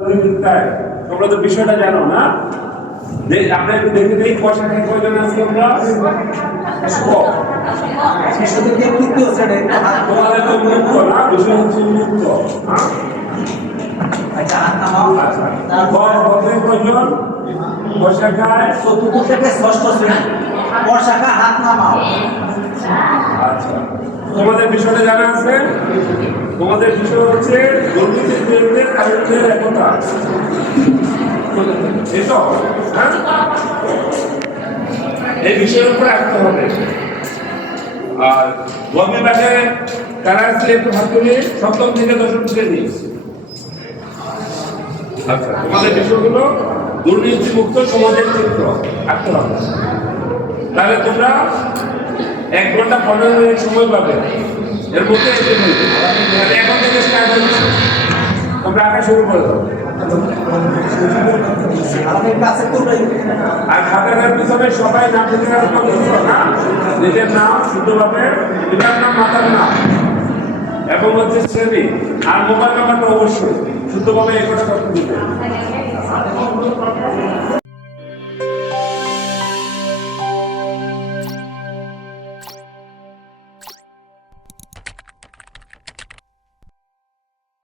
তোমরা তো বিষয়টা জানো না, যে আমরা একটু দেখে নেই কষাখায় কয়জন আছি আমরা? তোমাদের তো মুক্ত না, বিষয় হচ্ছে মুক্ত। কয়জন কষাখায়? চতুর্থ থেকে ষষ্ঠ শ্রেণী কষাখা হাত নামাও। আচ্ছা, তোমাদের বিষয়টা জানা আছে? তোমাদের বিষয় হচ্ছে দুর্নীতির বিরুদ্ধে কারণের একতা। এই বিষয়ের উপর আসতে হবে। আর বিভাগে কারা আসলে একটু হাত তুলে, সপ্তম থেকে দশম শ্রেণী। আচ্ছা, তোমাদের বিষয়গুলো দুর্নীতি মুক্ত সমাজের চিত্র আঁকতে হবে। তাহলে তোমরা 1 ঘন্টা 15 মিনিট সময় পাবে, এর মধ্যে তাহলে এখন থেকে স্টার্ট হচ্ছে, তোমরা আঁকা শুরু করে দাও। আর খাতাটার পিছনে সবাই নাম লিখে না, নিজের নাম শুদ্ধভাবে, পিতার নাম, মাতার নাম এবং হচ্ছে শ্রেণী আর মোবাইল নাম্বারটা অবশ্যই শুদ্ধভাবে এই কথা করতে দিতে।